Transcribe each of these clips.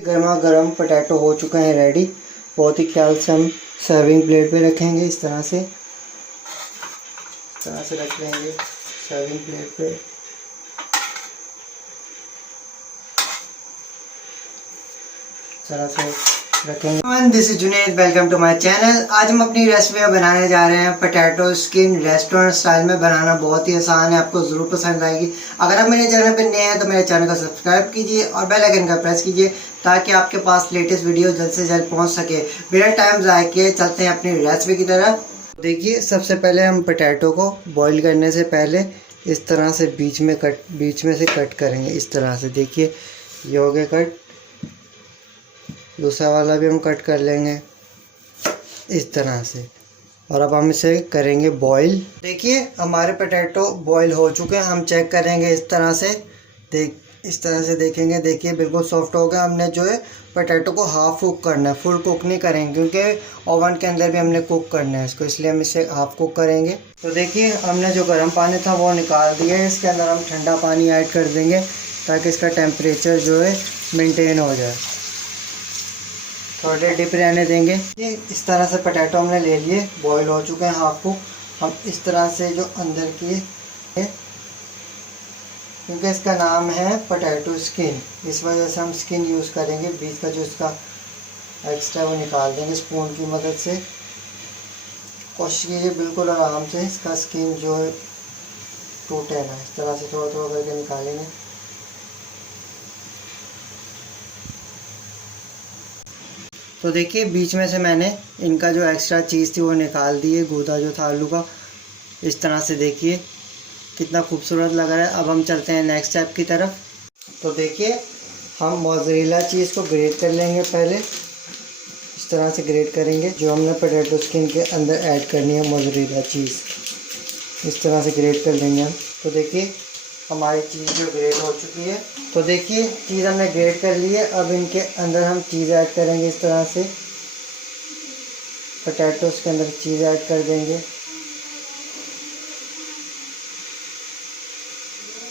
गर्मा गर्म पोटैटो हो चुके हैं रेडी। बहुत ही ख्याल से हम सर्विंग प्लेट पे रखेंगे। इस तरह से रख लेंगे सर्विंग प्लेट पे। तरह से रखेंगे। This is Junaid, welcome to my channel. आज हम अपनी रेसिपी बनाने जा रहे हैं पोटैटो स्किन। रेस्टोरेंट स्टाइल में बनाना बहुत ही आसान है, आपको ज़रूर पसंद आएगी। अगर आप मेरे चैनल पर नए हैं तो मेरे चैनल को सब्सक्राइब कीजिए और बेल आइकन का प्रेस कीजिए ताकि आपके पास लेटेस्ट वीडियो जल्द से जल्द पहुंच सके। बिना टाइम ज़ाया किए चलते हैं अपनी रेसिपी की तरफ। देखिए, सबसे पहले हम पोटैटो को बॉईल करने से पहले इस तरह से बीच में से कट करेंगे। इस तरह से देखिए, ये हो गया कट। दूसरा वाला भी हम कट कर लेंगे इस तरह से। और अब हम इसे करेंगे बॉईल। देखिए, हमारे पोटैटो बॉईल हो चुके हैं। हम चेक करेंगे इस तरह से। इस तरह से देखेंगे। देखिए, बिल्कुल सॉफ्ट हो गया। हमने जो है पोटैटो को हाफ कुक करना है, फुल कुक नहीं करेंगे क्योंकि ओवन के अंदर भी हमने कुक करना है इसको, इसलिए हम इसे हाफ कुक करेंगे। तो देखिए, हमने जो गर्म पानी था वो निकाल दिया है। इसके अंदर हम ठंडा पानी ऐड कर देंगे ताकि इसका टेम्परेचर जो है मेंटेन हो जाए। थोड़ा देर डिप रहने देंगे। ये इस तरह से पोटैटो हमने ले लिए, बॉईल हो चुके हैं हाफ कुक। हम इस तरह से जो अंदर की है, क्योंकि इसका नाम है पोटैटो स्किन, इस वजह से हम स्किन यूज़ करेंगे। बीच का जो इसका एक्स्ट्रा वो निकाल देंगे स्पून की मदद से। कोशिश कीजिए बिल्कुल आराम से इसका स्किन जो है टूटे ना। इस तरह से थोड़ा थोड़ा करके निकालेंगे। तो देखिए, बीच में से मैंने इनका जो एक्स्ट्रा चीज़ थी वो निकाल दी है, गूदा जो था आलू का। इस तरह से देखिए कितना खूबसूरत लग रहा है। अब हम चलते हैं नेक्स्ट स्टेप की तरफ। तो देखिए, हम मोज़रेला चीज़ को ग्रेट कर लेंगे पहले। इस तरह से ग्रेट करेंगे। जो हमने पोटैटो स्किन के अंदर ऐड करनी है मोज़रेला चीज़, इस तरह से ग्रेट कर लेंगे हम। तो देखिए, हमारी चीज़ जो ग्रेट हो चुकी है। तो देखिए, चीज़ हमने ग्रेट कर ली है। अब इनके अंदर हम चीज़ ऐड करेंगे। इस तरह से पोटैटोस के अंदर चीज़ ऐड कर देंगे।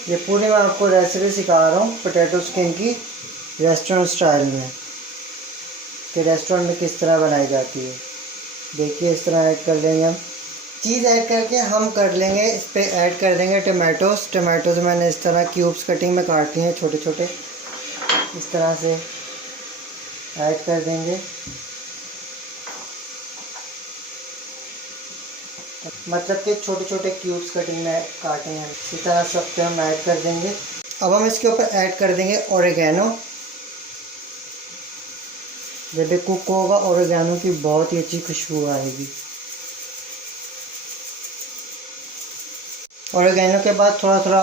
ये पूरी मैं आपको रेसिपी सिखा रहा हूँ पोटैटो स्किन की रेस्टोरेंट स्टाइल में, कि रेस्टोरेंट में किस तरह बनाई जाती है। देखिए, इस तरह ऐड कर देंगे हम। चीज़ ऐड करके हम कर लेंगे, इस पर ऐड कर देंगे टमाटोस मैंने इस तरह क्यूब्स कटिंग में काट लिए हैं, छोटे छोटे। इस तरह से ऐड कर देंगे। मतलब कि छोटे छोटे क्यूब्स कटिंग में काटे हैं। इसी तरह सब पे हम ऐड कर देंगे। अब हम इसके ऊपर ऐड कर देंगे ओरिगैनो। जब ये कुक होगा ओरिगैनो की बहुत ही अच्छी खुशबू आएगी। ओरिगैनो के बाद थोड़ा थोड़ा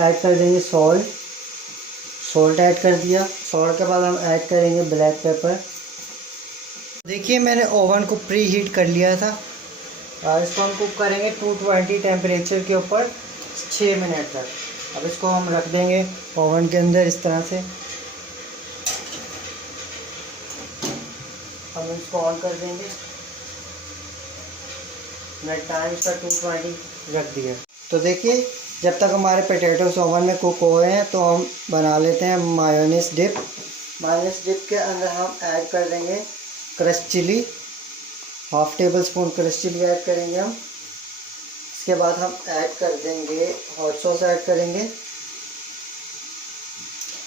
ऐड कर देंगे सॉल्ट ऐड कर दिया। सॉल्ट के बाद हम ऐड करेंगे ब्लैक पेपर। देखिए, मैंने ओवन को प्री हीट कर लिया था और इसको हम कुक करेंगे 220 टेम्परेचर के ऊपर 6 मिनट तक। अब इसको हम रख देंगे ओवन के अंदर इस तरह से। हम इसको ऑन कर देंगे। मैं टाइम इसका 220 रख दिया। तो देखिए, जब तक हमारे पोटैटोस ओवन में कुक हो गए हैं तो हम बना लेते हैं मायोनीज डिप। मायोनीज डिप के अंदर हम ऐड कर देंगे crush chili, half tablespoon crush chili add करेंगे हम। इसके बाद हम ऐड कर देंगे हॉट सॉस ऐड करेंगे।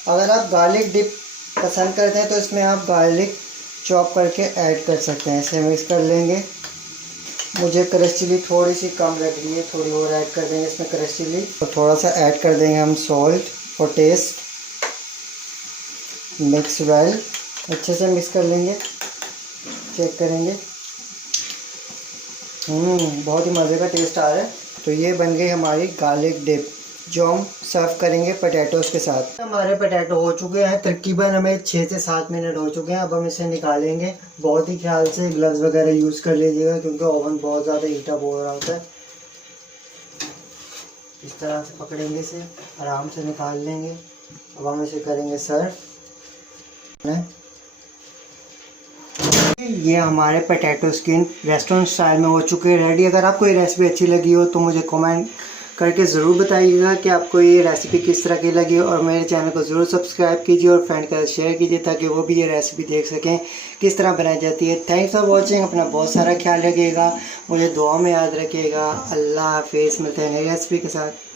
अगर आप गार्लिक डिप पसंद करते हैं तो इसमें आप गार्लिक चॉप करके ऐड कर सकते हैं। इसे मिक्स कर लेंगे। मुझे क्रश चिली थोड़ी सी कम लग रही है, थोड़ी और ऐड कर देंगे इसमें क्रश चिली। और थोड़ा सा ऐड कर देंगे हम salt for taste. Mix well, अच्छे से मिक्स कर लेंगे। चेक करेंगे। बहुत ही मज़े का टेस्ट आ रहा है। तो ये बन गई हमारी गार्लिक डिप, जो हम सर्व करेंगे पोटैटोस के साथ। हमारे पोटैटो हो चुके हैं, तकरीबन हमें 6 से 7 मिनट हो चुके हैं। अब हम इसे निकालेंगे। बहुत ही ख्याल से ग्लव्स वगैरह यूज़ कर लीजिएगा क्योंकि ओवन बहुत ज़्यादा हीट अप हो रहा होता है। इस तरह से पकड़ेंगे, इसे आराम से निकाल लेंगे। अब हम इसे करेंगे सर्व। ये हमारे पोटैटो स्किन रेस्टोरेंट स्टाइल में हो चुके हैं रेडी। अगर आपको ये रेसिपी अच्छी लगी हो तो मुझे कमेंट करके ज़रूर बताइएगा कि आपको ये रेसिपी किस तरह की लगी, और मेरे चैनल को ज़रूर सब्सक्राइब कीजिए और फ्रेंड के साथ शेयर कीजिए ताकि वो भी ये रेसिपी देख सकें किस तरह बनाई जाती है। Thanks for watching. अपना बहुत सारा ख्याल रखिएगा, मुझे दुआ में याद रखिएगा। अल्लाह हाफिज़। मिलते हैं नई रेसिपी के साथ।